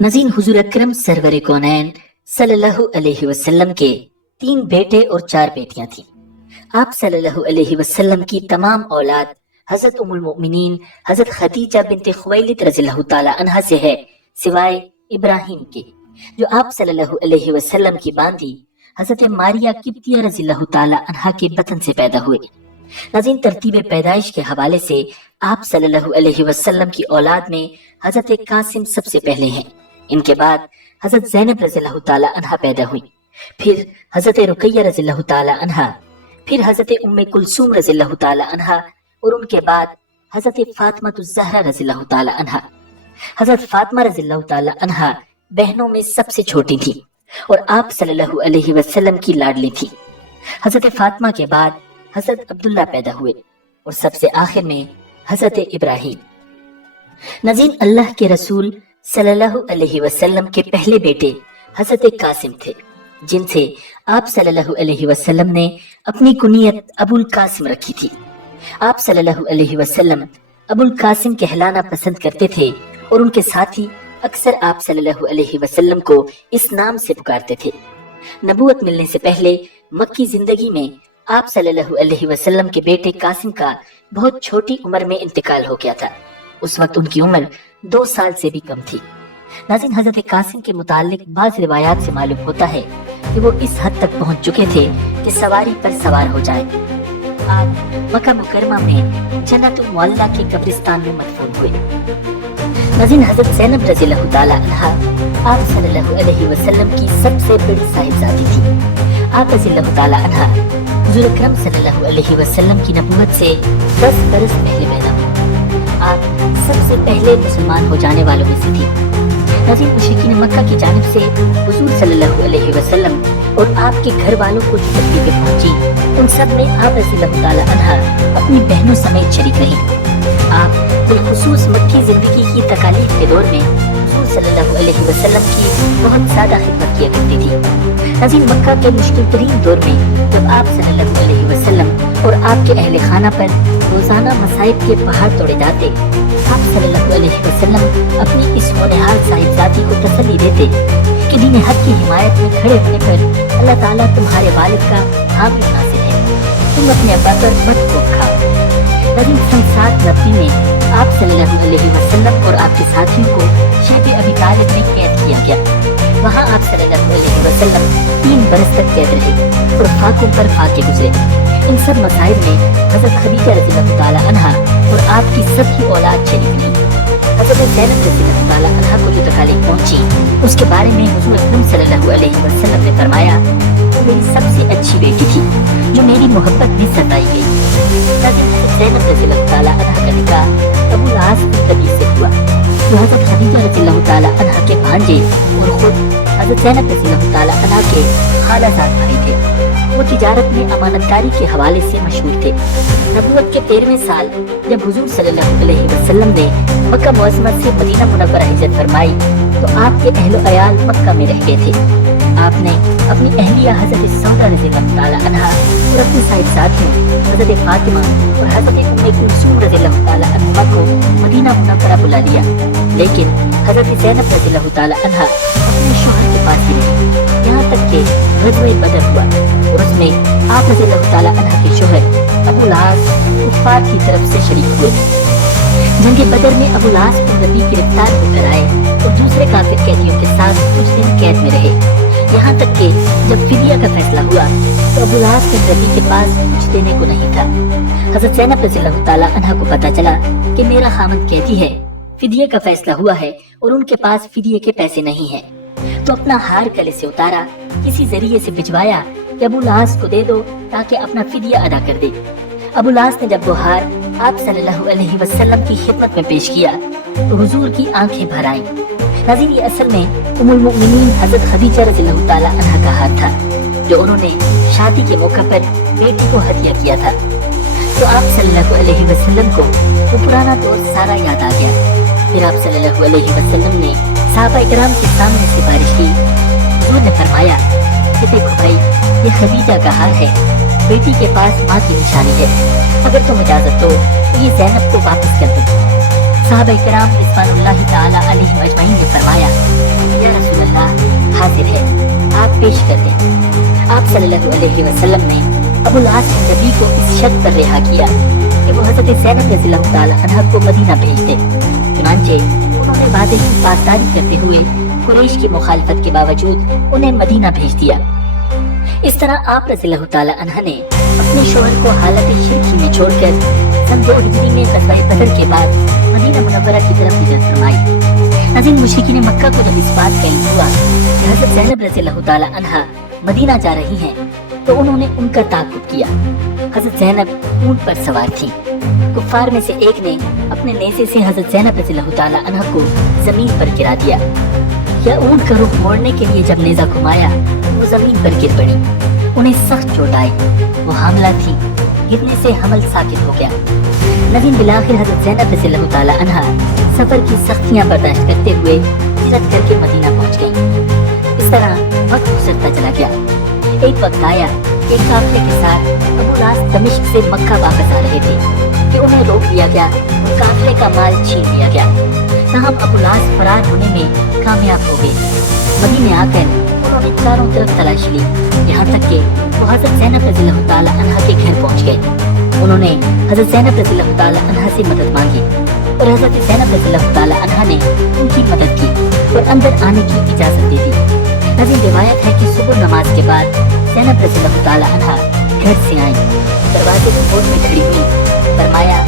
नज़ीर हुजूर अकरम server कौनैन सल्लल्लाहु अलैहि वसल्लम के 3 बेटे और 4 बेटियां थीं। आप सल्लल्लाहु अलैहि वसल्लम की तमाम औलाद हजरत उम्मुल मोमिनीन हजरत खदीजा बिन्त खुवैलिद रज़ियल्लाहु ताला अन्हा से है, सिवाय इब्राहिम के, जो आप सल्लल्लाहु अलैहि वसल्लम की बांदी हजरत मारिया किब्तिया रज़ियल्लाहु ताला अन्हा के बतन से पैदा हुए। नाज़रीन, तरतीब पैदाइश के हवाले से आप सल्लल्लाहु अलैहि वसल्लम की औलाद में हजरत कासिम सबसे पहले हैं। इनके बाद हजरत ज़ैनब रज़ियल्लाहु ताला अन्हा पैदा हुई, फिर हजरत रुकैया रज़ियल्लाहु ताला अन्हा, फिर हजरत उम्मे कुलसूम रज़ियल्लाहु ताला अन्हा और उनके बाद हजरत फातिमातुज़ ज़हरा रज़ियल्लाहु ताला अन्हा। हजरत फातिमा रज़ियल्लाहु ताला अन्हा बहनों में सबसे छोटी थी और आप सल्लल्लाहु अलैहि वसल्लम की लाडली थी। हजरत फातिमा के बाद हजरत अब्दुल्ला पैदा हुए और सबसे आखिर में हजरत इब्राहिम। नज़ीर, अल्लाह के रसूल सल्लल्लाहु अलैहि वसल्लम के पहले बेटे हजरत कासिम थे, जिनसे आप सल्लल्लाहु अलैहि वसल्लम ने अपनी कुनियत अबुल कासिम रखी थी। आप सल्लल्लाहु अलैहि वसल्लम अबुल कासिम कहलाना पसंद करते थे और उनके साथी अक्सर आप सल्लल्लाहु अलैहि वसल्लम को इस नाम से पुकारते थे। नबूवत मिलने से पहले मक्की जिंदगी में आप सल्लल्लाहु अलैहि वसल्लम के बेटे कासिम का बहुत छोटी उम्र में इंतकाल हो गया था। उस वक्त उनकी उम्र 2 साल से भी कम थी। नाज़रीन, हजरत कासिम के मुतालिक बाज़ रिवायात से मालूम होता है कि वो इस हद तक पहुंच चुके थे कि सवारी पर सवार हो जाए। आप मक्का मुकरमा में जन्नतुल मुअल्ला के कब्रिस्तान में मदफून हुए। नाज़रीन, हजरत ज़ैनब रज़ियल्लाहु ताला अन्हा आप सल्लल्लाहु अलैहि वसल्लम की सबसे बड़ी साहिबजादी थी। आप रज़ियल्लाहु ताला अन्हा हुजूर अकरम सल्लल्लाहु अलैहि वसल्लम की नबूवत से 10 बरस पहले पैदा हुई। आप सबसे पहले मुसलमान हो जाने वालों में से थी। नाज़रीन, मुशरिकीन मक्का की जानिब से हुजूर सल्लल्लाहु अलैहि वसल्लम और आपके घर वालों को जो तकलीफें पहुंची, उन सब में आप रज़ियल्लाहु ताला अन्हा अपनी बहनों समेत शरीक रही। आप बिलखुसूस मक्की जिंदगी की तकालीफ के दौर में हुजूर सल्लल्लाहु अलैहि वसल्लम की बहुत ज्यादा खिदमत किया करती थी। नाज़रीन, मक्का के मुश्किल तरीन दौर में जब आप सल्लल्लाहु अलैहि वसल्लम और आपके अहले खाना पर रोजाना मसाइब के पहाड़ तोड़े जाते, आप सल्लल्लाहु अलैहि वसल्लम अपनी इस होनहार साहिबजादी को तसल्ली देते कि दीन हक की हिमायत में खड़े होने पर अल्लाह ताला तुम्हारे वालिद का हामी नासिर है, तुम अपने अब्बा पर मत कोप खाओ। लेकिन सन 7 रबी में आप सल्लल्लाहु अलैहि वसल्लम और आपके साथियों को शैब अबी तालिब में कैद किया गया। वहाँ आप सल्लल्लाहु अलैहि वसल्लम 3 बरस तक कैद रहे और फाकों पर फाके गुजरे। इन सब मसाइब में हजरत खदीजा रज़ियल्लाहु ताला अन्हा और आपकी सबकी औलाद शरीक रही। हजरत ज़ैनब रज़ियल्लाहु ताला अन्हा को जो तकलीफ पहुंची, उसके बारे में हुजूर अकरम सल्लल्लाहु अलैहि वसल्लम ने फरमाया, वो मेरी सबसे अच्छी बेटी थी जो मेरी मोहब्बत में सताई गई। हजरत ज़ैनब रज़ियल्लाहु ताला अन्हा का निकाह अबुल आस बिन रबी से हुआ, जो हजरत खदीजा रज़ियल्लाहु ताला अन्हा के भांजे और खुद हजरत ज़ैनब रज़ियल्लाहु ताला अन्हा के खालाजाद भाई थे। वो तिजारत में अमानतदारी के हवाले से मशहूर थे। नबूवत के 13वें साल जब हुजूर सल्लल्लाहु अलैहि वसल्लम ने मक्का मुअज़्ज़मा से मदीना मुनव्वरा हिजरत फरमाई, तो आपके अहलो अयाल मक्का में रह गए थे। आपने अपनी अहलिया हजरत सौदा रज़ियल्लाहु ताला अन्हा और अपनी साहिबजादियों हजरत फातिमा और हजरत उम्मे कुलसूम रज़ियल्लाहु ताला अन्हा को मदीना मुनव्वरा बुला लिया, लेकिन हजरत ज़ैनब रज़ियल्लाहु ताला अन्हा अपने शौहर के पास ही रही, यहाँ तक कि ग़ज़वे बदर हुआ और उसमें आप रज़ियल्लाहु ताला अन्हा के शौहर अबुल आस कुफ़ार की तरफ से शरीक हुए। जंग बदर में अबुल आस बिन रबी गिरफ्तार होकर आए और दूसरे काफिर कैदियों के साथ कुछ दिन कैद में रहे। यहाँ तक कि जब फिदिया का फैसला हुआ तो अबुल आस बिन रबी के पास कुछ देने को नहीं था। हजरत ज़ैनब रज़ियल्लाहु ताला अन्हा को पता चला कि मेरा खामद कैदी है, फिदिये का फैसला हुआ है और उनके पास फिदिये के पैसे नहीं है, तो अपना हार गले से उतारा, किसी जरिए से भिजवाया कि अबुल आस को दे दो ताकि अपना फिदिया अदा कर दे। अबुल आस ने जब वो हार आप सल्लल्लाहु अलैहि वसल्लम की खिदमत में पेश किया तो हुजूर की आंखें भर आईं। नाज़रीन, ये असल में उम्मुल मोमिनीन हजरत खदीजा रज़ियल्लाहु ताला अन्हा का हार था, जो उन्होंने शादी के मौके पर बेटी को हदिया किया था। तो आप सल्लल्लाहु अलैहि वसल्लम को वो पुराना दौर सारा याद आ गया। फिर आप सल्लल्लाहु अलैहि वसल्लम ने सहाबा इकराम के सामने सिफारिश की। हुजूर ने फरमाया कि देखो भाई, ये खदीजा का हार है, बेटी के पास माँ की निशानी है, अगर तुम इजाजत दो तो ये ज़ैनब को वापस कर दो। सहाबा इकराम रिज़वानुल्लाहि ताला अलैहिम अजमईन ने फरमाया सल्लल्लाहु अलैहि वसल्लम ने अबुल आस नबी को इस शर्त पर रिहा किया कि वो हजरत ज़ैनब रज़ियल्लाहु ताला अन्हा को मदीना भेज दे। चुनांचे उन्होंने वादे की पासदारी करते हुए कुरैश की मुखालफत के बावजूद उन्हें मदीना भेज दिया। इस तरह आप रज़ियल्लाहु ताला अन्हा ने अपने शोहर को हालत शिरकी में छोड़कर सन 2 हिजरी में ग़ज़वा बदर के बाद मदीना मुनव्वरा की तरफ हिजरत फरमाई। नाज़रीन, मुशरिकीन मक्का को जब इस बात का इल्म हुआ कि हज़रत ज़ैनब रज़ियल्लाहु ताला अन्हा मदीना जा रही हैं, तो उन्होंने उनका ताक़ुब किया। हज़रत ज़ैनब ऊंट पर सवार थी। कुफ़ार में से एक ने अपने नेज़े से हज़रत ज़ैनब रज़ियल्लाहु ताला अन्हा को ज़मीन पर गिरा दिया। यह ऊंट का रुख मोड़ने के लिए जब नेज़ा घुमाया वो ज़मीन पर गिर पड़ी। उन्हें सख्त चोट आई। वो हामला थी। गिरने से हमल साकित हो गया। नबी बिलाखिर हज़रत ज़ैनब रज़ियल्लाहु ताला अन्हा सफ़र की सख्तियाँ बर्दाश्त करते हुए हिजरत करके मदीना पहुँच गई। इस तरह वक्त गुजरता चला गया। एक वक्त आया कि काफिले के साथ अबुल आस दमिश्क से मक्का वापस आ रहे थे कि उन्हें रोक लिया गया और काफिले का माल छीन लिया गया। तहम अबुल आस फरार होने में कामयाब हो गए। मदीने आकर उन्होंने चारों तरफ तलाशी ली, यहाँ तक कि वो हज़रत ज़ैनब रज़ियल्लाहु ताला अन्हा के घर पहुँच गए। उन्होंने हज़रत ज़ैनब रज़ियल्लाहु ताला अन्हा से मदद मांगी और हज़रत ज़ैनब रज़ियल्लाहु ताला अन्हा ने उनकी मदद की और अंदर आने की इजाज़त दे दी। नज़ीर रिवायत है कि सुबह नमाज के बाद ज़ैनब रज़ियल्लाहु ताला अन्हा घर से आई। दरवाजे की गोद में खड़ी हुई। फरमाया,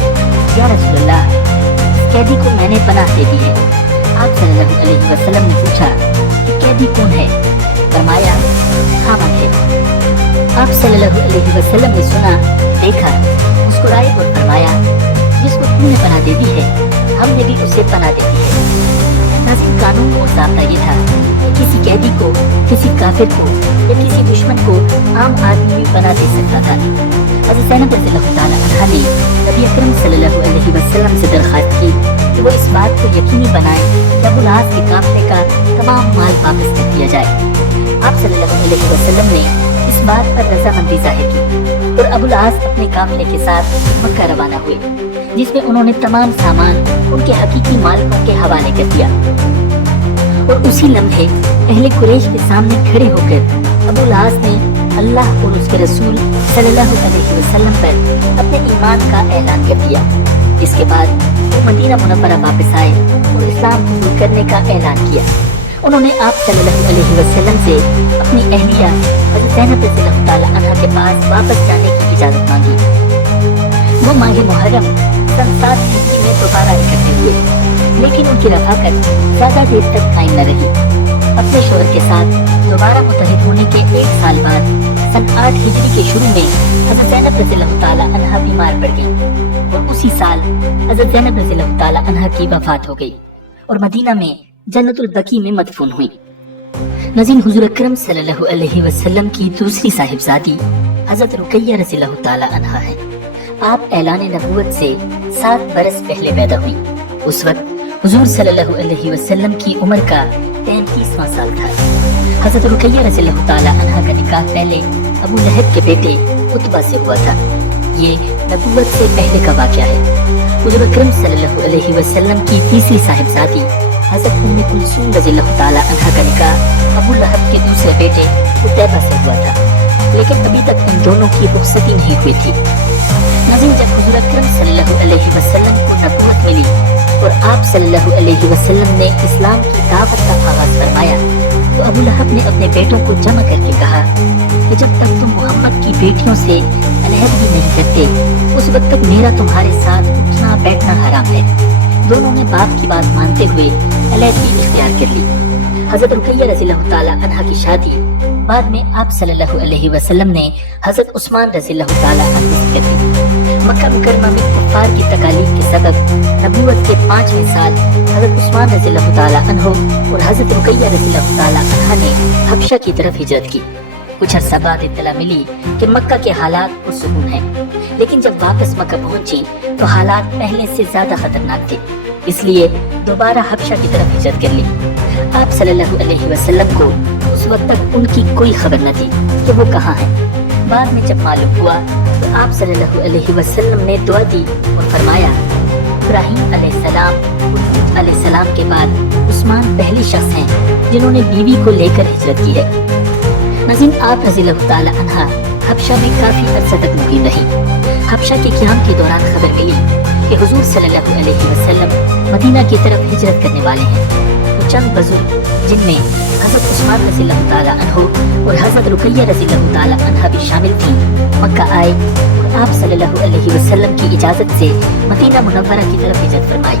या रसूलल्लाह, कैदी को मैंने पनाह दे दी है। आप सल्लल्लाहु अलैहि वसल्लम ने पूछा कि कैदी कौन है? फरमाया, खामद है। आप सल्लल्लाहु अलैहि वसल्लम ने सुना, देखा, मुस्कुराए और फरमाया, जिसको तुमने पनाह दे दी है, हमने भी उसे पनाह दे दी है। नाज़रीन, कानून और ज़ाब्ता ये था कि किसी कैदी को, किसी काफिर को या किसी दुश्मन को आम आदमी भी पनाह दे सकता था। हज़रत ज़ैनब रज़ियल्लाहु ताला अन्हा ने नबी अकरम सल्लल्लाहु अलैहि वसल्लम से दरख्वास्त की कि वो इस बात को यकीनी बनाए कि अबुल आस के काफिले का तमाम माल वापस कर दिया जाए। आप सल्लल्लाहु अलैहि वसल्लम ने इस बात पर रज़ामंदी ज़ाहिर की और अबुल आस अपने काफिले के साथ मक्का रवाना हुए, जिसमें उन्होंने तमाम सामान उनके हकीकी मालिकों के हवाले कर दिया। और उसी लम्हे पहले कुरैश के सामने खड़े होकर अबुल आस ने अल्लाह और उसके रसूल सल्लल्लाहु अलैहि वसल्लम पर अपने ईमान का ऐलान कर दिया। इसके बाद वो मदीना मुनव्वरा वापस आए और इस्लाम कबूल करने का ऐलान किया। उन्होंने आप सल्लल्लाहु अलैहि वसल्लम से अपनी अहलिया हज़रत ज़ैनब रज़ियल्लाहु ताला अन्हा के पास वापस जाने की इजाज़त मांगी। वो माह मुहर्रम सन 7 हिजरी में दोबारा इकट्ठे हुए, लेकिन उनकी रफ़ाकत ज़्यादा देर तक कायम न रही। अपने शोहर के साथ दोबारा मुत्तहिद होने के 1 साल बाद सन 8 हिजरी के शुरू में हज़रत ज़ैनब रज़ियल्लाहु ताला अन्हा बीमार पड़ गई और उसी साल हज़रत ज़ैनब रज़ियल्लाहु ताला अन्हा की वफ़ात हो गई और मदीना में जन्नतुल बकी में मदफून हुई। नज़ीर, हुज़ूर अकरम सल्लल्लाहु अलैहि वसल्लम की दूसरी साहिबजादी हज़रत रुकैया रज़ियल्लाहु ताला अन्हा है। आप ऐलान नबूवत से 7 बरस पहले पैदा हुई। उस वक्त हुज़ूर सल्लल्लाहु अलैहि वसल्लम की उम्र का 33वां साल था। हज़रत रुकैया रज़ियल्लाहु ताला अन्हा का निकाह पहले अबू लहब के बेटे उतबा से हुआ था। ये नबूवत से पहले का वाक़या है। हुज़ूर अकरम सल्लल्लाहु अलैहि वसल्लम की तीसरी साहिबजादी हज़रत उम्मे कुलसूम रज़ियल्लाहु ताला अन्हा का निकाह अबू लहब के दूसरे बेटे उतैबा से हुआ था, लेकिन अभी तक इन दोनों की रुखसती नहीं हुई थी। नाज़रीन, जब हुज़ूर अकरम सल्लल्लाहु अलैहि वसल्लम को नबूवत मिली और आप सल्लल्लाहु अलैहि वसल्लम ने इस्लाम की दावत का आगाज़ फरमाया, तो अबू लहब ने अपने बेटों को जमा करके कहा कि जब तक तुम मोहम्मद की बेटियों से अलहदगी नहीं करते, उस वक्त तक मेरा तुम्हारे साथ उठना बैठना हराम है। दोनों ने बाप की बात मानते हुए अलहदगी इख्तियार कर ली। हज़रत रुकैया रज़ियल्लाहु ताला अन्हा की शादी बाद में आप सल्लल्लाहु अलैहि वसल्लम ने हज़रत उस्मान रज़ियल्लाहु ताला अन्हु से कर दी। मक्का मुकर्रमा में कुफ़ार की तकालीफ के सबब नबूवत के 5वें साल हज़रत उस्मान रज़ियल्लाहु ताला अन्हु और हज़रत रुकैया रज़ियल्लाहु ताला अन्हा ने हबशा की तरफ हिजरत की। कुछ अरसा बाद इत्तला मिली कि मक्का के हालात पुरसुकून हैं, लेकिन जब वापस मक्का पहुंची तो हालात पहले से ज्यादा खतरनाक थे। इसलिए दोबारा हबशा की तरफ हिजरत कर ली। आप सल्लल्लाहु अलैहि वसल्लम को उस वक्त तक उनकी कोई खबर न थी कि वो कहाँ हैं। बाद में जब मालूम हुआ तो आप सल्लल्लाहु अलैहि वसल्लम ने दुआ दी और फरमाया, इब्राहीम अलैहिस्सलाम और लूत अलैहिस्सलाम के बाद उस्मान पहले शख्स हैं जिन्होंने बीवी को लेकर हिजरत की है। नाज़रीन, आप रज़ी अल्लाह ताला अन्हा हबशा में काफी अरसा तक मुकीम रही। हबशा के क़याम के दौरान खबर मिली कि हुजूर सल्लल्लाहु अलैहि वसल्लम मदीना की तरफ हिजरत करने वाले हैं। तो चंद बुजुर्ग, जिनमें हज़रत उस्मान रज़ी अल्लाह ताला अन्हु और हज़रत रुकैया रज़ी अल्लाह ताला अन्हा भी शामिल थीं, मक्का आए और आप सल्लल्लाहु अलैहि वसल्लम की इजाज़त से मदीना मुनव्वरा की तरफ हिजरत फरमाई।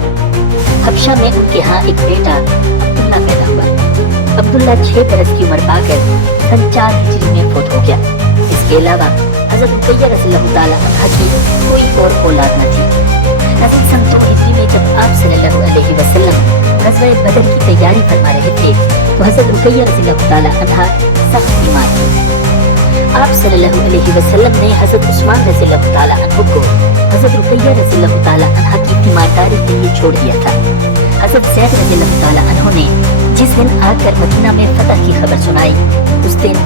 हबशा में उनके यहाँ एक बेटा अब्दुल्ला पैदा हुआ। अब्दुल्ला 6 बरस की उम्र पाकर सन 4 हिजरी में फौत हो गया। इसके अलावा हज़रत रुकैया रज़ी अल्लाह ताला अन्हा की कोई और औलाद न थी। नाज़रीन, सन 2 हिजरी में जब आप सल्लल्लाहु अलैहि वसल्लम ग़ज़वा बदर की तैयारी फरमा रहे थे तो हज़रत रुकैया रज़ी अल्लाह ताला अन्हा सख्त बीमार थी। आप सल्लल्लाहु अलैहि वसल्लम ने हज़रत उस्मान रज़ी अल्लाह ताला अन्हु को हज़रत रुकैया रज़ी अल्लाह ताला अन्हा की तीमारदारी के लिए छोड़ दिया था। हज़रत ज़ैद रज़ी अल्लाह ताला अन्हु ने जिस दिन आकर मदीना में फतह की खबर सुनाई, उस दिन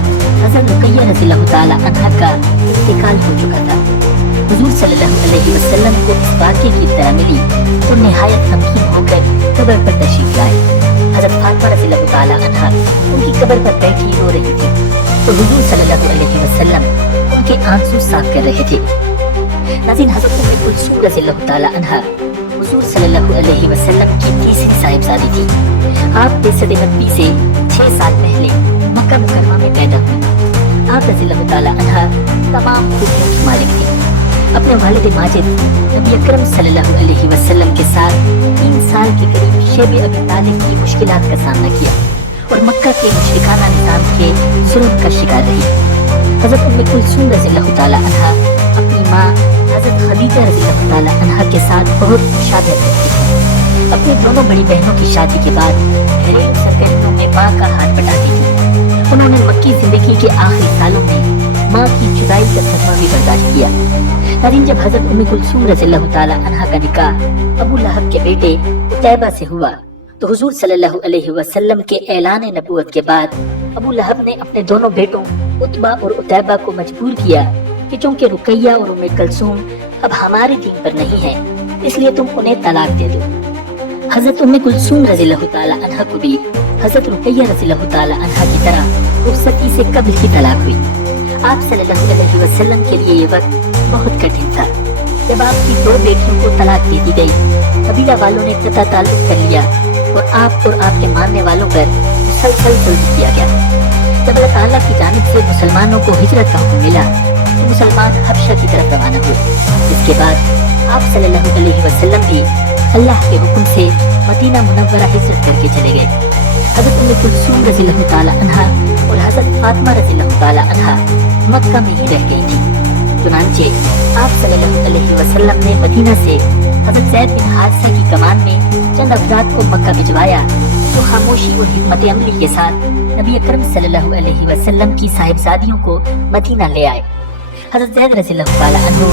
हज़रत रुकैया रज़ी अल्लाह ताला अन्हा का इंतकाल हो चुका था। हुजूर सल्लल्लाहु अलैहि वसल्लम को इस वाक़े की इत्तला मिली तो निहायत गमगीन होकर कब्र पर तशरीफ लाए। हज़रत फातिमा रज़ी अल्लाह ताला अन्हा उनकी कब्र पर बैठी रो रही थी तो हुजूर सल्लल्लाहु अलैहि वसल्लम उनके आंसू साफ कर रहे थे। नाज़रीन, हज़रत उम्मे कुलसूम रज़ी अल्लाह ताला अन्हा हुजूर सल्लल्लाहु अलैहि वसल्लम की तीसरी साहिबजादी थी। आप बिसत नबी से 6 साल पहले मक्का मुकर्रमा में पैदा हुई। आप रज़ी अल्लाह ताला अन्हा तमाम खूबियों की मालिक थी। अपने वालिद माजिद नबी अकरम सल्लल्लाहु अलैहि वसल्लम के साथ 3 साल के करीब शैब अबी तालिब की मुश्किलात का सामना किया और मक्का के मुशरिकाना निज़ाम के जुल्म का शिकार रही। हज़रत उम्मे कुलसूम रज़ी अल्लाह ताला अन्हा अपनी माँ हज़रत खदीजा रज़ी अल्लाह ताला अन्हा के साथ बहुत मुशाबहत रखती थी। अपनी दोनों बड़ी बहनों की शादी के बाद घरेलू सरगर्मियों में माँ का हाथ बटाती थी। उन्होंने मक्की जिंदगी के आखिरी सालों में माँ की जुदाई का सदमा भी बर्दाश्त किया। नाज़रीन, जब हज़रत उम्मे कुलसूम रज़ी अल्लाह ताला अन्हा का निकाह अबू लहब के बेटे उतैबा से हुआ तो हुजूर सल्लल्लाहु अलैहि वसल्लम के ऐलान नबूवत के बाद अबू लहब ने अपने दोनों बेटों उतबा और उतैबा को मजबूर किया कि चूंकि रुकैया और उम्मे कुलसूम अब हमारे दीन पर नहीं है, इसलिए तुम उन्हें तलाक दे दो। हज़रत उम्मे कुलसूम रज़ी अल्लाह ताला अन्हा को भी हज़रत रुकैया रज़ी अल्लाह ताला अन्हा की तरह रुखसती से कब्ल की तलाक हुई। आप सल्लल्लाहु अलैहि वसल्लम के लिए ये वक्त बहुत कठिन था। जब आपकी 2 बेटियों को तलाक दे दी गई, कबीला वालों ने कता ताल्लुक कर लिया और आप और आपके मानने वालों पर मुसलसल जुल्म किया गया। जब अल्लाह ताला की जानिब से मुसलमानों को हिजरत का हुक्म मिला तो मुसलमान हबशा की तरफ रवाना हुए। इसके बाद आप सल्लल्लाहु अलैहि वसल्लम भी अल्लाह के हुक्म से मदीना मुनव्वरा हिजरत करके चले गए। हज़रत उम्मे कुलसूम रज़ी अल्लाह ताला अन्हा और हज़रत फातिमा रज़ी अल्लाह ताला अन्हा मक्का में ही रह गई थी। चुनांचे आप सल्लल्लाहु अलैहि वसल्लम ने मदीना से हज़रत ज़ैद बिन हारिसा की कमान में चंद अफराद को मक्का भिजवाया तो खामोशी और हिम्मत अमली के साथ नबी अकरम सल्लल्लाहु अलैहि वसल्लम की साहिबजादियों को मदीना ले आए। हज़रत ज़ैद रज़ी अल्लाह ताला अन्हु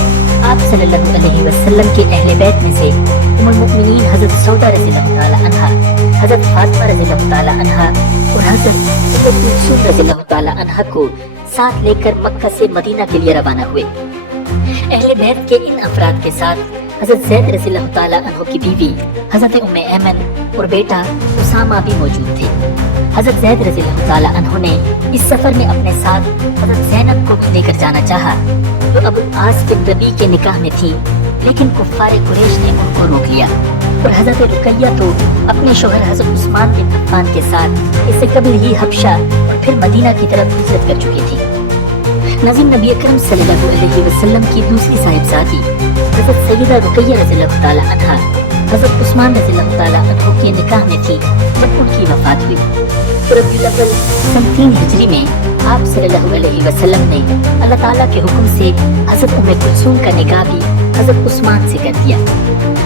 आप सल्लल्लाहु अलैहि वसल्लम के अहले बैत में से उम्मुल मुमिनीन हज़रत सौदा रज़ी अल्लाह ताला अन्हा, हज़रत फातिमा रज़ी अल्लाह ताला अन्हा और हज़रत उम्मे कुलसूम रज़ी अल्लाह ताला अन्हा को साथ लेकर मक्का से मदीना के लिए रवाना हुए। अहले बैत के इन अफराद के साथ हज़रत ज़ैद रज़ी अल्लाह ताला अन्हु की बीवी हज़रत उम्मे ऐमन और बेटा उसामा भी मौजूद थे। हज़रत ज़ैद रज़ी अल्लाह ताला अन्हु ने इस सफर में अपने साथ हज़रत ज़ैनब को भी लेकर जाना चाहा जो अबू आस बिन रबी के निकाह में थी, लेकिन कुफ़ार कुरैश ने उनको रोक लिया और हज़रत रुकैया तो अपने शौहर हज़रत उस्मान बिन अफ़्फ़ान के साथ इससे कबल ही हबशा और फिर मदीना की तरफ हिजरत कर चुकी थी। नाज़रीन, नबी अकरम सल्लल्लाहु अलैहि वसल्लम की दूसरी साहिबजादी हज़रत सय्यदा रुकैया रज़ी अल्लाह ताला अन्हा हज़रत उस्मान रज़ी अल्लाह ताला अन्हु के निकाह में थी जब उनकी वफ़ात हुई। रबीउल अव्वल सन 3 हिजरी में आप सल्लल्लाहु अलैहि वसल्लम ने अल्लाह ताला के हुक्म से हज़रत उम्मे कुलसूम का निकाह भी हज़रत उस्मान से कर दिया।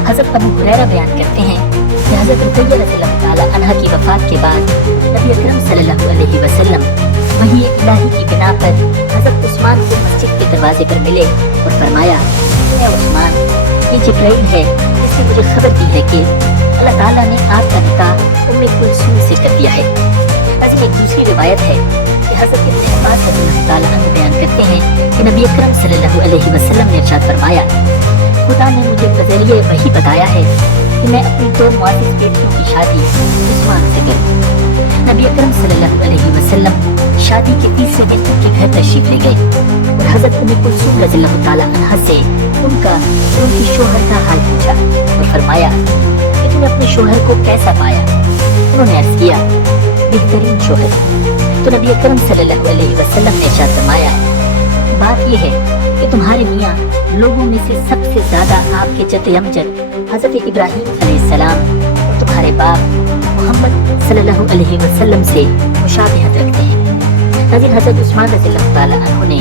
हज़रत अबू हुरैरा बयान करते हैं कि हज़रत रुकैया रज़ी अल्लाह ताला अन्हा की वफ़ात के बाद नबी अकरम सल्लल्लाहु अलैहि वसल्लम वही इलाही की बिना पर हज़रत उस्मान को मस्जिद के दरवाजे पर मिले और फरमाया, ए उस्मान, ये जिब्राइल है जिसने मुझे खबर दी है कि अल्लाह ताला ने आपका निकाह उम्मे कुलसूम से कर दिया है। ऐसी एक दूसरी रिवायत है कि हज़रत इब्न अब्बास रज़ियल्लाहु ताला अन्हु बयान करते हैं कि नबी अकरम सल्लल्लाहु अलैहि वसल्लम ने इरशाद फरमाया, खुदा ने मुझे बज़रिए वही बताया है कि मैं अपनी 2 मुआज़िज़ बेटियों की शादी उस्मान से करूं। नबी अकरम सल्लल्लाहु अलैहि वसल्लम शादी के तीसरे दिन उनके घर तशरीफ ले गए और हजरत उम्मे कुलसूम रज़ियल्लाहु ताला अन्हा से उनका और उनकी शोहर का हाल पूछा और फरमाया कि तुमने अपने शोहर को कैसा पाया। उन्होंने अर्ज किया, बेहतरीन शोहर। तो नबी अकरम सल्लल्लाहु अलैहि वसल्लम ने इरशाद फरमाया, बात यह है कि तुम्हारे मियाँ लोगों में से सबसे ज्यादा आपके जद अमजद हजरत इब्राहीम अलैहिस्सलाम और तुम्हारे बाप मोहम्मद सल्लल्लाहु अलैहि वसल्लम से मुशाबिहत रखते हैं। नाज़रीन, हजरत उस्मान रज़ियल्लाहु ताला अन्हु ने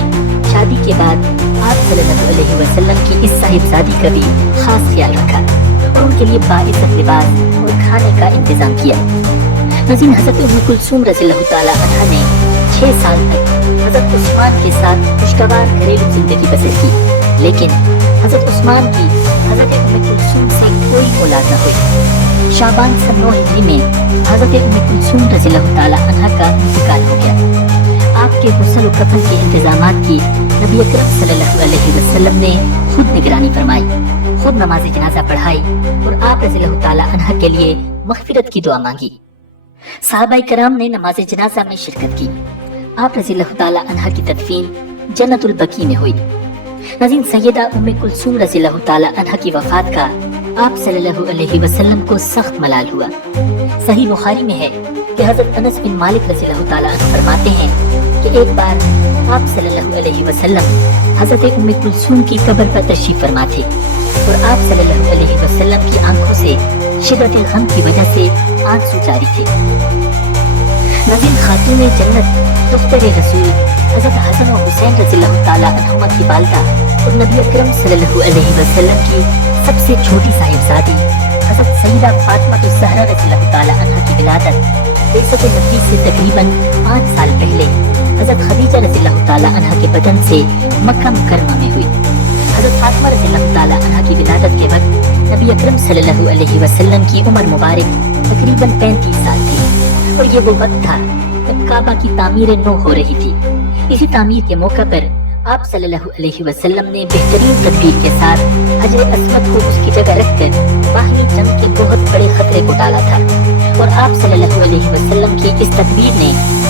शादी के बाद आप सल्लल्लाहु अलैहि वसल्लम की इस साहिबजादी का भी खास ख्याल रखा और उनके लिए बाइज़्ज़त लिबास और खाने का इंतजाम किया। नाज़रीन, हजरत उम्मे कुलसूम रज़ियल्लाहु ताला अन्हा ने 6 साल तक हजरत उस्मान के साथ खुशगवार घरेलू जिंदगी बसर की, लेकिन हजरत उस्मान की हजरत उम्मे कुलसूम से कोई औलाद न हुई। शाबान सन 9 हिजरी में हजरत उम्मे कुलसूम रज़ियल्लाहु ताला अन्हा का इंतकाल हो गया। आपके गुस्ल और कफन के इंतजामात की नबी अकरम सल्लल्लाहु अलैहि वसल्लम ने खुद निगरानी फरमाई, खुद नमाज जनाजा पढ़ाई और आप रज़ियल्लाहु ताला अन्हा के लिए मग़फ़िरत की दुआ मांगी। सहाबाए कराम ने नमाज जनाजा में शिरकत की। आप रज़ियल्लाहु ताला अन्हा की तदफीन जन्नतुल बकी में हुई। नाज़रीन, सैयदा उम्मे कुलसूम रज़ियल्लाहु ताला अन्हा की वफात का आप सल्लल्लाहु अलैहि वसल्लम को सख्त मलाल हुआ। सही बुखारी में है कि हजरत अनस बिन मालिक रज़ियल्लाहु ताला अन्हु फरमाते हैं कि एक बार आप सल्लल्लाहु अलैहि वसल्लम हजरत उम्मे कुलसूम की कब्र पर तशरीफ फरमा थे और आप सल्लल्लाहु अलैहि वसल्लम की आंखों से शिद्दत गम की वजह से आंसू जारी थे। नाज़रीन, खातून जन्नत दुख्तर रसूल हजरत हसन और हुसैन रज़ियल्लाहु ताला अन्हुमा की वालिदा और नबी अकरम सल्लल्लाहु अलैहि वसल्लम की सबसे छोटी साहिबजादी हजरत सैयदा फातिमा ज़हरा रज़ियल्लाहु ताला अन्हा की विलादत बेसत नबी से तकरीबन 5 साल पहले हजरत खदीजा रज़ियल्लाहु ताला अन्हा के बदन से मक्का मुकर्रमा में हुई। हजरत फातिमा रज़ियल्लाहु ताला अन्हा की विलादत के वक्त नबी अकरम सल्लल्लाहु अलैहि वसल्लम की उम्र मुबारक तकरीबन 35 साल थी और ये वो वक्त था जब काबा की तामीर नौ हो रही थी। इसी तामीर के मौका पर आप सल्लल्लाहु अलैहि वसल्लम ने बेहतरीन तदबीर के साथ हजर अस्वद को उसकी जगह रखकर बाहरी जंग के बहुत बड़े खतरे को टाला था और आप सल्लल्लाहु अलैहि वसल्लम की इस तदबीर ने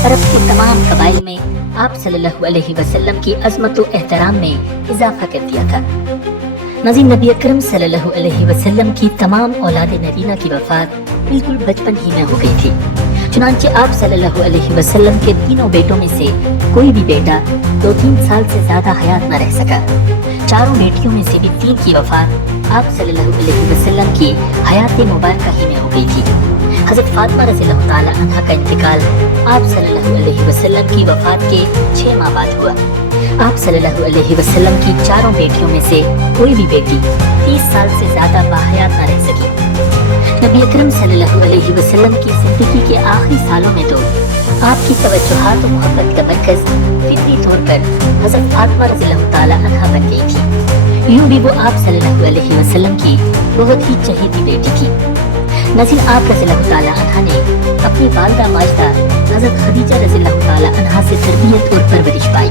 अरब के तमाम कबाइल में आप सल्लल्लाहु अलैहि वसल्लम की अज़मत और एहतराम में इजाफा कर दिया था। नाज़रीन, नबी अकरम सल्लल्लाहु अलैहि वसल्लम की तमाम औलाद नरीना की वफात बिल्कुल बचपन ही में हो गई थी। चुनांचे आप सल्लल्लाहु अलैहि वसल्लम के तीनों बेटों में से कोई भी बेटा 2-3 साल से ज्यादा हयात न रह सका। चारों बेटियों में से भी 3 की वफात आप सल्लल्लाहु अलैहि वसल्लम की हयात मुबारका ही में हो गई थी। हजरत फातिमा रज़ियल्लाहु ताला अन्हा का इंतकाल आप सल्लल्लाहु अलैहि वसल्लम की वफात के 6 माह बाद हुआ। आप सल्लल्लाहु अलैहि वसल्लम की चारों बेटियों में से कोई भी बेटी 30 साल से ज्यादा बाहयात न रह सकी। नबी अकरम सल्लल्लाहु अलैहि वसल्लम की जिंदगी के आखिरी सालों में तो आपकी तवज्जुहात और मोहब्बत का मरकज फितरी तौर पर हजरत फातिमा रज़ियल्लाहु ताला अन्हा बन गई थी। यूं भी वो आप सल्लल्लाहु अलैहि वसल्लम की बहुत ही चहेती बेटी थी। नाज़रीन, आप रज़ियल्लाहु ताला अन्हा ने अपनी वालिदा माजिदा हजरत खदीजा रज़ियल्लाहु ताला अन्हा से तरबियत और परवरिश पाई।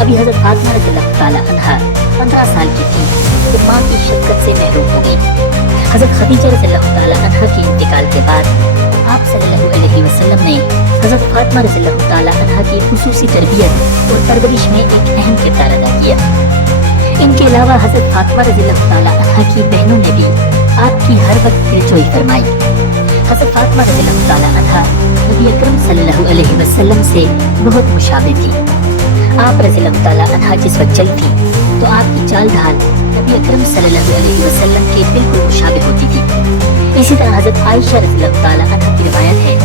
अभी हजरत फातिमा रज़ियल्लाहु ताला अन्हा 15 साल की थी तो माँ की शफ़क़त से महरूम हो गई। हजरत खदीजा रज़ियल्लाहु ताला अन्हा के इंतकाल के बाद आप सल्लल्लाहु अलैहि वसल्लम ने हजरत फातिमा रज़ियल्लाहु ताला अन्हा की खुसूसी तरबियत और परवरिश में एक अहम किरदार अदा किया। इनके अलावा हजरत फातिमा रज़ियल्लाहु ताला अन्हा की बहनों ने भी आपकी हर वक्त दिलजोई फरमाई। हजरत फातिमा रज़ियल्लाहु ताला अन्हा नबी अकरम सल्लल्लाहु अलैहि वसल्लम से बहुत मुशाबे थी। आप रज़ियल्लाहु ताला अन्हा जिस वक्त चलती तो आपकी चाल ढाल नबी अकरम सल्लल्लाहु अलैहि वसल्लम के बिल्कुल मुशाबे होती थी। इसी तरह हजरत आयशा रज़ियल्लाहु ताला अन्हा की रिवायत है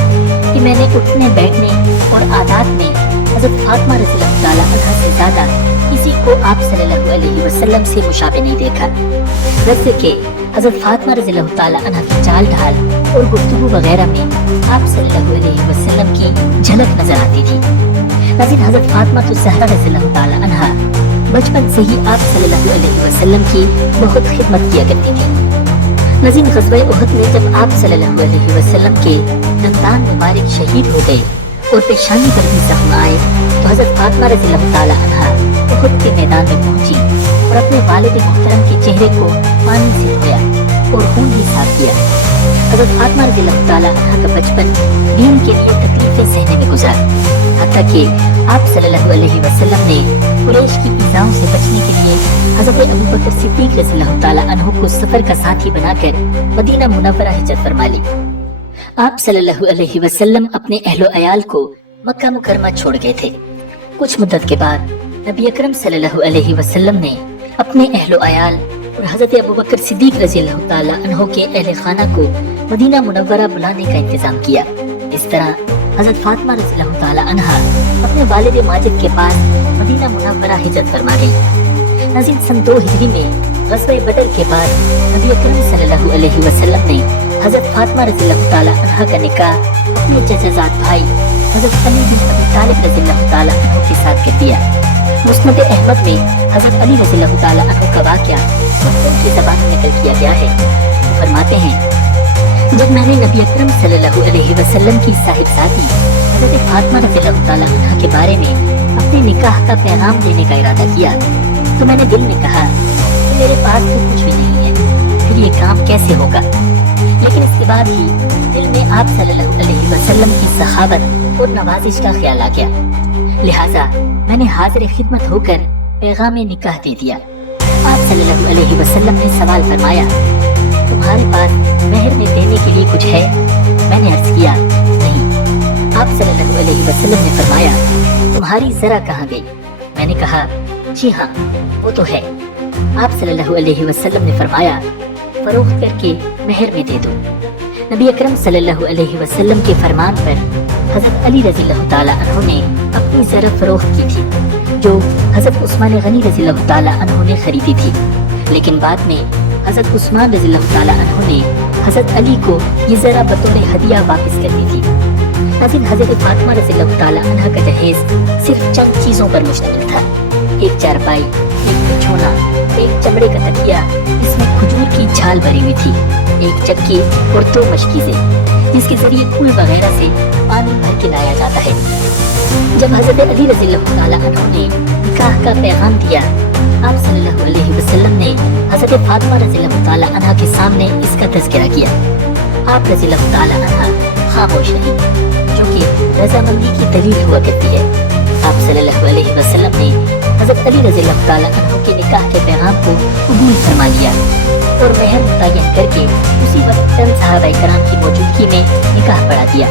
कि मैंने उठने बैठने और आदात में हजरत फातिमा रज़ियल्लाहु ताला अन्हा से ज्यादा किसी को आप सल्लल्लाहु अलैहि वसल्लम से मुशाबे नहीं देखा। जैसे कि हजरत फातिमा रज़ियल्लाहु ताला अन्हा की चाल ढाल और गुफ्तगू वगैरह में आप सल्लल्लाहु अलैहि वसल्लम की झलक नजर आती थी। नाज़रीन, हजरत फातिमा ज़हरा रज़ियल्लाहु ताला अन्हा बचपन से ही आप सल्लल्लाहु अलैहि वसल्लम की बहुत खिदमत किया करती थी। नाज़रीन, ग़ज़वा उहद में जब आप सल्लल्लाहु अलैहि वसल्लम के दंतान मुबारक शहीद हो गए और पेशानी पर भी जख्म आए तो हजरत फातिमा रज़ियल्लाहु ताला अन्हा उहद के मैदान में पहुंची और अपने वालिद मोहतरम के चेहरे को पानी से धोया और खून भी साफ किया। हजरत फातिमा रज़ियल्लाहु ताला अन्हा का बचपन दीन के लिए तकलीफें सहने में गुजरा। تھا کہ آپ صلی اللہ علیہ وسلم نے قریش کی ایذاؤں سے بچنے کے لیے حضرت ابوبکر صدیق رضی اللہ تعالی عنہ کو سفر کا ساتھی بنا کر مدینہ منورہ ہجرت فرما لی۔ آپ صلی اللہ علیہ وسلم اپنے اہل و عیال کو مکہ مکرمہ چھوڑ گئے تھے۔ کچھ مدت کے بعد نبی اکرم صلی اللہ علیہ وسلم نے اپنے اہل و عیال اور حضرت ابوبکر صدیق رضی اللہ تعالی عنہ کے اہل خانہ کو مدینہ منورہ بلانے کا انتظام کیا۔ اس طرح حضرت فاطمہ رضی اللہ تعالی عنہا اپنے والد ماجد کے پاس مدینہ منورہ ہجرت فرما گئی۔ ناظرین، سن 2 ہجری میں غزوہ بدر کے بعد نبی اکرم صلی اللہ علیہ وسلم نے حضرت فاطمہ رضی اللہ تعالی عنہا کا نکاح اپنے چچا زاد بھائی حضرت علی بن ابی طالب رضی اللہ تعالی عنہ کے ساتھ کر دیا۔ مسند احمد میں حضرت علی رضی اللہ تعالی عنہ کا واقعہ مسلم کی زبان میں نقل کیا گیا ہے۔ وہ فرماتے ہیں، جب میں نے نبی اکرم صلی اللہ علیہ وسلم کی صاحبزادی حضرت فاطمہ رضی اللہ تعالی عنہ کے بارے میں اپنے نکاح کا پیغام دینے کا ارادہ کیا تو میں نے دل میں کہا کہ میرے پاس تو کچھ بھی نہیں ہے، پھر یہ کام کیسے ہوگا؟ لیکن اس کے بعد ہی دل میں آپ صلی اللہ علیہ وسلم کی سخاوت اور نوازش کا خیال آ گیا، لہٰذا میں نے حاضر خدمت ہو کر پیغام نکاح دے دیا۔ آپ صلی اللہ علیہ وسلم نے سوال فرمایا، تمہارے پاس مہر میں دینے کے لیے کچھ ہے؟ میں نے عرض کیا، نہیں۔ آپ صلی اللہ علیہ وسلم نے فرمایا، تمہاری زرہ کہاں گئی؟ میں نے کہا، جی ہاں وہ تو ہے۔ آپ صلی اللہ علیہ وسلم نے فرمایا، فروخت کر کے مہر میں دے دو۔ نبی اکرم صلی اللہ علیہ وسلم کے فرمان پر حضرت علی رضی اللہ تعالی عنہ نے اپنی زرہ فروخت کی تھی جو حضرت عثمان غنی رضی اللہ تعالی عنہ نے خریدی تھی، لیکن بعد میں حضرت عثمان رضی اللہ تعالی عنہ نے حضرت علی کو یہ زرہ بطور ہدیہ واپس کر دی تھی۔ ناظرین، حضرت فاطمہ رضی اللہ تعالی عنہ کا جہیز صرف چند چیزوں پر مشتمل تھا، ایک چارپائی، ایک بچھونا، ایک چمڑے کا تکیہ جس میں کھجور کی چھال بھری ہوئی تھی، ایک چکی اور 2 مشکیزیں جس کے ذریعے کنویں وغیرہ سے پانی بھر کے لایا جاتا ہے۔ جب حضرت علی رضی اللہ تعالی عنہ نے نکاح کا پیغام دیا، آپ صلی اللہ علیہ وسلم نے حضرت فاطمہ رضی اللہ تعالی عنہ کے سامنے اس کا تذکرہ کیا۔ آپ رضی اللہ تعالی عنہ خاموش رہی، جو کہ رضامندی کی دلیل ہوا کرتی ہے۔ آپ صلی اللہ علیہ وسلم نے حضرت علی رضی اللہ تعالی عنہ کے نکاح کے پیغام کو قبول فرما لیا اور مہر متعین کر کے اسی وقت چند صحابہ کرام کی موجودگی میں نکاح پڑھا دیا۔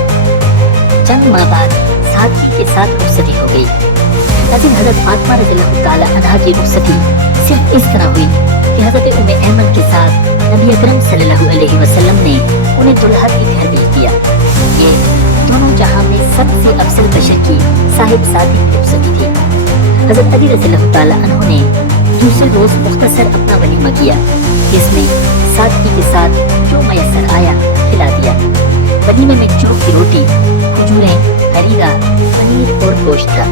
چند ماہ بعد سادگی کے ساتھ رخصتی ہو گئی۔ لیکن حضرت فاطمہ رضی اللہ تعالی عنہ کی رخصتی صرف اس طرح ہوئی کہ حضرت ام ایمن کے ساتھ نبی اکرم صلی اللہ علیہ وسلم نے انہیں دلہا کے گھر بھیج دیا۔ یہ دونوں جہاں میں سب سے افضل بشر کی صاحب سادی رخصتی تھی۔ حضرت علی رضی اللہ تعالی عنہ نے دوسرے روز مختصر اپنا ولیمہ کیا، جس میں سادگی کے ساتھ جو میسر آیا کھلا دیا۔ ولیمے میں چوک کی روٹی، کھجوریں، حریرہ، پنیر اور گوشت تھا۔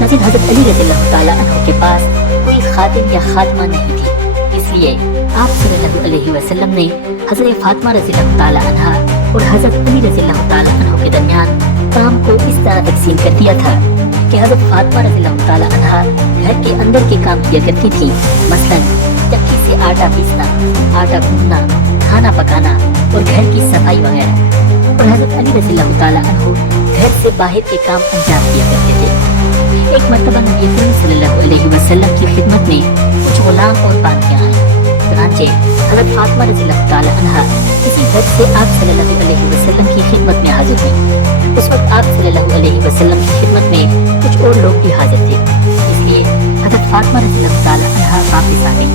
لیکن حضرت علی رضی اللہ تعالی عنہ کے پاس کوئی خادم یا خادمہ نہیں تھی، اس لیے آپ صلی اللہ علیہ وسلم نے حضرت فاطمہ رضی اللہ تعالی عنہ اور حضرت علی رضی اللہ تعالی عنہ کے درمیان کام کو اس طرح تقسیم کر دیا تھا کہ حضرت فاطمہ رضی اللہ تعالی عنہ گھر کے اندر کے کام کیا کرتی تھی، مثلاً چکی سے آٹا پیسنا، آٹا گوندنا، کھانا پکانا اور گھر کی صفائی وغیرہ، اور حضرت علی رضی اللہ تعالی عنہ گھر سے باہر کے کام انجام دیا کرتے تھے۔ ایک مرتبہ نبی اکرم صلی اللہ علیہ وسلم کی خدمت میں کچھ غلام اور باندیاں آئیں، چنانچہ حضرت فاطمہ رضی اللہ تعالی عنہ کسی گھر سے آپ صلی اللہ علیہ وسلم کی خدمت میں حاضر ہوئی۔ اس وقت آپ صلی اللہ علیہ وسلم کی خدمت میں کچھ اور لوگ بھی حاضر تھے، اس لیے حضرت فاطمہ رضی اللہ تعالی عنہ واپس آ گئی۔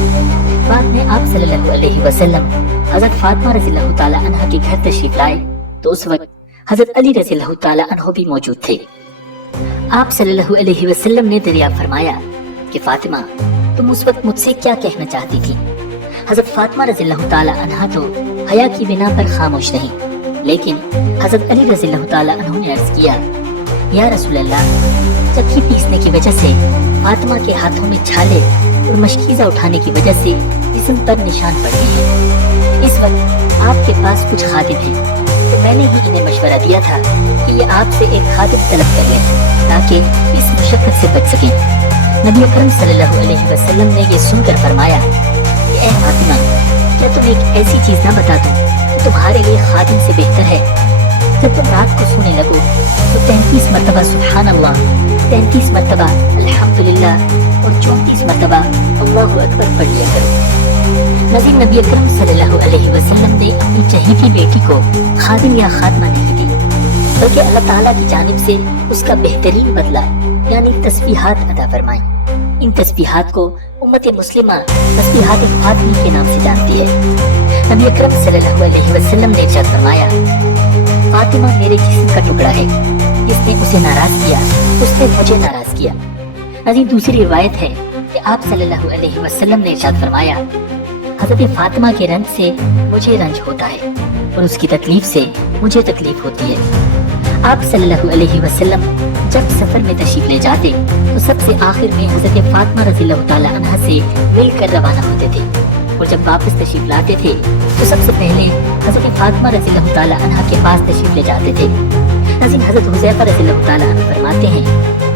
بعد میں آپ صلی اللہ علیہ وسلم حضرت فاطمہ رضی اللہ تعالی عنہ کے گھر تشریف لائے تو اس وقت حضرت علی رضی اللہ تعالی عنہ بھی موجود تھے۔ آپ صلی اللہ علیہ وسلم نے دریافت فرمایا کہ فاطمہ، تم اس وقت مجھ سے کیا کہنا چاہتی تھی؟ حضرت فاطمہ رضی اللہ تعالی عنہ تو حیا کی بنا پر خاموش رہی، لیکن حضرت علی رضی اللہ تعالی عنہ نے عرض کیا، یا رسول اللہ، چکی پیسنے کی وجہ سے فاطمہ کے ہاتھوں میں چھالے اور مشکیزہ اٹھانے کی وجہ سے جسم پر نشان پڑ گئے ہیں۔ اس وقت آپ کے پاس کچھ خادم ہیں، تو میں نے ہی انہیں مشورہ دیا تھا کہ یہ آپ سے ایک خادم طلب کر لیں تاکہ اس مشقت سے بچ سکیں۔ نبی اکرم صلی اللہ علیہ وسلم نے یہ سن کر فرمایا کہ اے فاطمہ، کیا تم ایک ایسی چیز نہ بتا دوں کہ تمہارے لیے خادم سے بہتر ہے؟ جب تم رات کو سونے لگو تو 33 مرتبہ سبحان सुबहान अल्लाह, 33 मरतबा अल्हम्दुलिल्लाह और 34 मरतबा अल्लाहु अकबर पढ़ लिया करो। नज़ीर नबी अकरम सल्लल्लाहु अलैहि वसल्लम ने अपनी चहेती बेटी को खादिम या खातमा नहीं दी, बल्कि अल्लाह ताला की जानिब से उसका बेहतरीन बदला यानी तस्बीहात अदा फरमाई। इन तस्बीहात को उम्मत मुस्लिमा तस्बीहात फातिमी के नाम से जानती है। नबी अकरम सल्लल्लाहु अलैहि वसल्लम ने इरशाद फरमाया, फातिमा मेरे जिस्म का टुकड़ा है, जिसने उसे नाराज किया उसने मुझे नाराज किया। नज़ीर दूसरी रिवायत है कि आप सल्लल्लाहु अलैहि वसल्लम ने इरशाद फरमाया, हज़रत फातिमा के रंज से मुझे रंज होता है और उसकी तकलीफ से मुझे तकलीफ होती है। आप सल्लल्लाहु अलैहि वसल्लम जब सफर में तशरीफ ले जाते तो सबसे आखिर में हज़रत फातिमा रज़ियल्लाहु ताला अन्हा से मिलकर रवाना होते थे, और जब वापस तशरीफ लाते थे तो सबसे पहले हज़रत फातिमा रज़ियल्लाहु ताला अन्हा के पास तशरीफ ले जाते थे। नज़ीर हज़रत हुज़ैफा रज़ियल्लाहु ताला अन्हु फरमाते हैं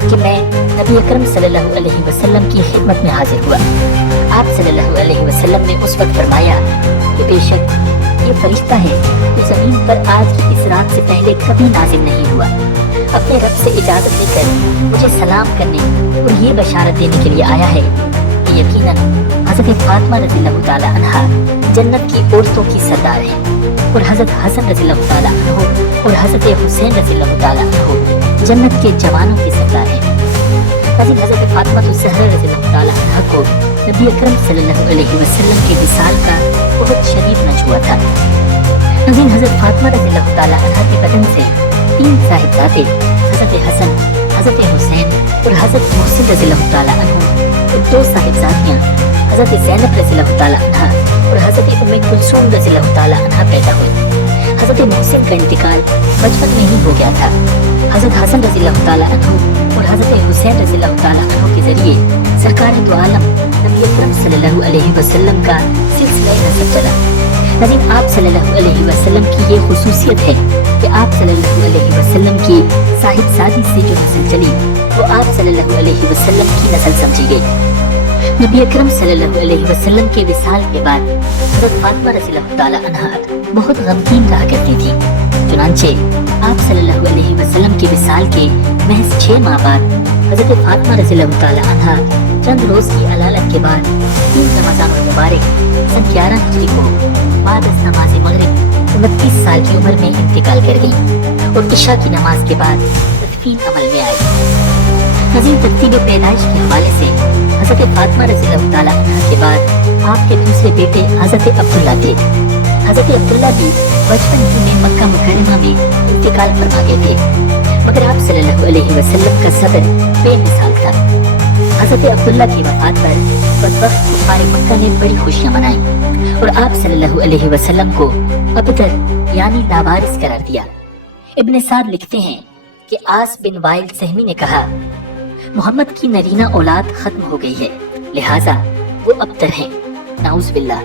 कि मैं नबी अकरम सल्लल्लाहु अलैहि वसल्लम की खिदमत में हाजिर हुआ। आप सल्लल्लाहु अलैहि वसल्लम ने उस वक्त फरमाया कि बेशक ये फरिश्ता है जो जमीन पर आज की इस रात से पहले कभी नाज़िल नहीं हुआ, अपने रब से इजाजत लेकर मुझे सलाम करने और ये बशारत देने के लिए आया है कि यकीनन हज़रत फातिमा रज़ियल्लाहु ताला अन्हा जन्नत की औरतों की सरदार है और हज़रत हसन रज़ियल्लाहु ताला अन्हु और हज़रत हुसैन रज़ियल्लाहु ताला अन्हु जन्नत के जवानों की सरदार है। हज़रत फातिमा ज़हरा रज़ियल्लाहु ताला अन्हा को नबी अकरम सल्लल्लाहु अलैहि वसल्लम के विसाल का बहुत शदीद रंज हुआ था। हज़रत फातिमा रज़ियल्लाहु ताला अन्हा के बदन से 3 साहिबजादे हज़रत हसन, हज़रत हुसैन और हज़रत मोहसिन रज़ियल्लाहु ताला अन्हु और 2 साहिबजादियाँ हज़रत ज़ैनब रज़ियल्लाहु ताला अन्हा और हज़रत उम्मे कुलसूम रज़ियल्लाहु ताला अन्हा पैदा हुई। हज़रत मोहसिन का इंतकाल बचपन में ही हो गया था। हज़रत हसन रज़ियल्लाहु ताला अन्हु और हज़रत हुसैन रज़ियल्लाहु ताला अन्हु के जरिए सरकार दो आलम नबी अकरम सल्लल्लाहु अलैहि वसल्लम का सिलसिला नसब चला। नज़ीर आप सल्लल्लाहु अलैहि वसल्लम की ये खुसूसियत है कि आप सल्लल्लाहु अलैहि वसल्लम की साहिबजादी से जो नस्ल चली वो आप सल्लल्लाहु अलैहि वसल्लम की नस्ल समझी गई। नबी अकरम सल्लल्लाहु अलैहि वसल्लम के विसाल के बाद हज़रत फातिमा रज़ियल्लाहु ताला अन्हा बहुत गमगीन रहा करती थी। चुनांचे आप सल्लल्लाहु अलैहि वसल्लम के विसाल के महज 6 माह बाद हज़रत फातिमा रज़ियल्लाहु ताला अन्हा चंद रोज की अलालत के बाद 3 रमज़ान मुबारक सन 11 हिजरी को बाद नमाज मगरिब 29 साल की उम्र में इंतकाल कर गई और इशा की नमाज के बाद तदफीन अमल में आई। नज़ीर तरतीब पैदाइश के हवाले से हज़रत फातिमा रज़ियल्लाहु ताला अन्हा के बाद आपके दूसरे बेटे हज़रत अब्दुल्ला थे। हज़रत अब्दुल्ला भी बचपन ही में मक्का मुकर्रमा में इंतकाल फरमा गए थे, मगर आप सल्लल्लाहु अलैहि वसल्लम का सब्र बेमिसाल था। हज़रत अब्दुल्ला की वफात पर बदबख्त कुफ़ार मक्का ने बड़ी खुशियां मनाई और आप सल्लल्लाहु अलैहि वसल्लम को अबतर यानी लावारिस करार दिया। इब्न साद लिखते हैं कि आस बिन वाइल सहमी ने कहा, मोहम्मद की नरीना औलाद खत्म हो गई है, लिहाजा वो अबतर हैं, नाउज़ बिल्लाह।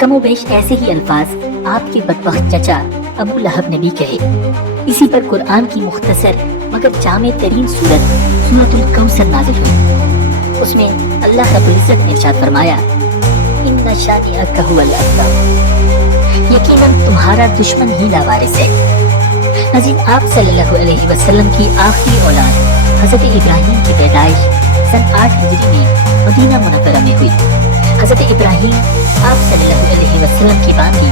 कमोबेश ऐसे ही अल्फाज आपके बदबख्त चचा अबू लहब ने भी कहे। इसी पर कुरान की मुख्तसर मगर जामे तरीन सूरत सूरतुल कौसर नाज़िल हुई। उसमें अल्लाह रब्बुल इज़्ज़त ने इरशाद फरमाया, इन्ना शानिअक हुवल अबतर, यकीनन तुम्हारा दुश्मन ही लावारिस है। नज़ीर आप सल्लल्लाहु अलैहि वसल्लम की आखिरी औलाद हज़रत इब्राहीम की पैदाइश सन 8 हिजरी में मदीना मुनव्वरा में हुई। हज़रत इब्राहीम आप सल्लल्लाहु अलैहि वसल्लम की बांदी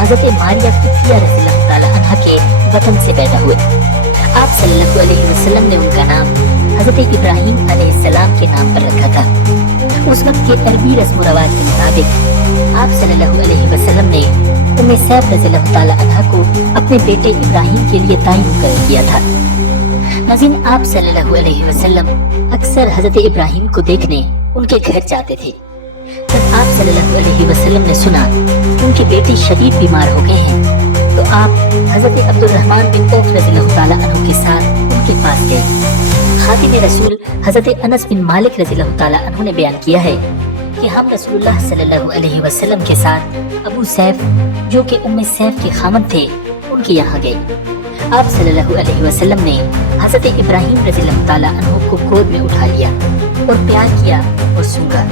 हज़रत मारिया किप्तिया रज़ियल्लाहु ताला अन्हा के वतन से पैदा हुए। आप सल्लल्लाहु अलैहि वसल्लम ने उनका नाम हज़रत इब्राहीम अलैहिस्सलाम के नाम पर रखा था। उस वक्त के अरबी रस्म व रवाज के मुताबिक आप सल्लल्लाहु अलैहि वसल्लम ने उम्मे सैफ रज़ियल्लाहु ताला अन्हा को अपने बेटे इब्राहीम के लिए ताइन मुकर्रर किया था। नज़ीर आप सल्लल्लाहु अलैहि वसल्लम अक्सर हज़रत इब्राहीम को देखने उनके घर जाते थे। जब आप सल्लल्लाहु अलैहि वसल्लम ने सुना कि उनके बेटे शदीद बीमार हो गए हैं तो आप हज़रत अब्दुर्रहमान बिन औफ रज़ियल्लाहु ताला अन्हु के साथ उनके पास गए। खातिम रसूल हज़रत अनस बिन मालिक रज़ियल्लाहु ताला अन्हु ने बयान किया है कि हम रसूलुल्लाह सल्लल्लाहु अलैहि वसल्लम के साथ अबू सैफ जो कि उम्मे सैफ के खामन थे उनके यहाँ गए। आप सल्लल्लाहु अलैहि वसल्लम ने हज़रत इब्राहीम रज़ियल्लाहु ताला अन्हु को गोद में उठा लिया और प्यार किया और सूंघा।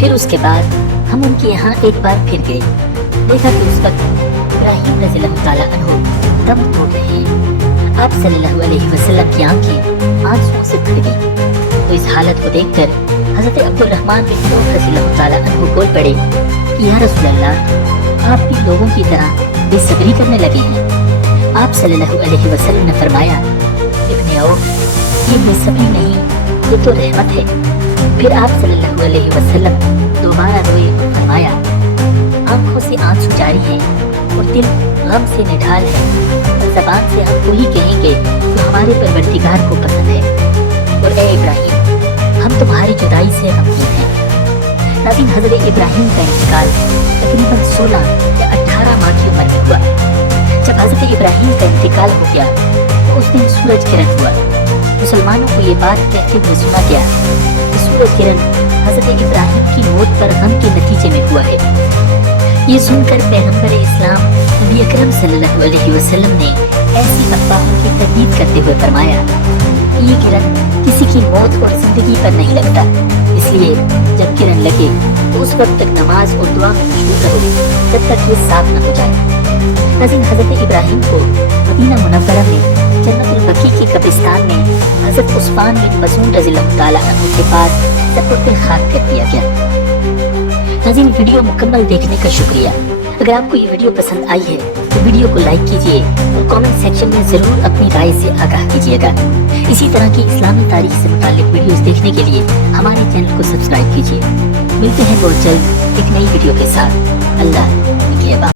फिर उसके बाद हम उनके यहाँ एक बार फिर गए, देखा कि उस वक्त इब्राहीम रज़ियल्लाहु ताला अन्हु दम तोड़ रहे हैं। आप सल्लल्लाहु अलैहि वसल्लम की आंखें आंसुओं से भर गईं। तो इस हालत को देखकर हजरत अब्दुर्रहमान बिन औफ रज़ियल्लाहु ताला अन्हु बोल पड़े कि या रसूल अल्लाह, आप भी लोगों की तरह बेसब्री करने लगे हैं। आप सल्लल्लाहु अलैहि वसल्लम ने फरमाया, इब्ने औफ, ये बेसब्री नहीं, ये तो रहमत है। फिर आप सल्लल्लाहु अलैहि वसल्लम दोबारा रोए और फरमाया, आंखों से आंसू जारी हैं और दिल गम से निढाल है, और ज़बान से हम वही कहेंगे जो हमारे परवरदिगार को पसंद है। और ए इब्राहिम, हम तुम्हारी जुदाई से गमगीन हैं। नाज़रीन, हज़रत इब्राहिम का इंतकाल तकरीबन 16 या 18 माह की उम्र में हुआ। जब हज़रत इब्राहिम का इंतकाल हो गया तो उस दिन सूरज किरण हुआ। मुसलमानों को ये बात कहते हुए सुना गया कि सूरज किरण हज़रत इब्राहिम की मौत पर गम के नतीजे में हुआ है। ये सुनकर पैगंबर इस्लाम नबी अकरम सल्लल्लाहु अलैहि वसल्लम ने ऐसी अफवाहों की तकदीद करते हुए फरमाया, ये किरण किसी की मौत और जिंदगी पर नहीं लगता, इसलिए जब किरण लगे तो उस वक्त तक नमाज और दुआ में मशगूल रहो जब तक ये साफ न हो जाए। नाज़रीन, हज़रत इब्राहिम को मदीना मुनव्वरा में जन्नतुल बकी की कब्रिस्तान में हज़रत उस्मान बिन मज़ून रज़ियल्लाहु ताला अन्हु के पास सपुर्द खाक कर दिया गया। नाज़रीन, वीडियो मुकम्मल देखने का शुक्रिया। अगर आपको ये वीडियो पसंद आई है तो वीडियो को लाइक कीजिए और कमेंट सेक्शन में ज़रूर अपनी राय से आगाह कीजिएगा। इसी तरह की इस्लामी तारीख से मुताल्लिक वीडियोस देखने के लिए हमारे चैनल को सब्सक्राइब कीजिए। मिलते हैं बहुत जल्द एक नई वीडियो के साथ। अल्लाह के हवाले।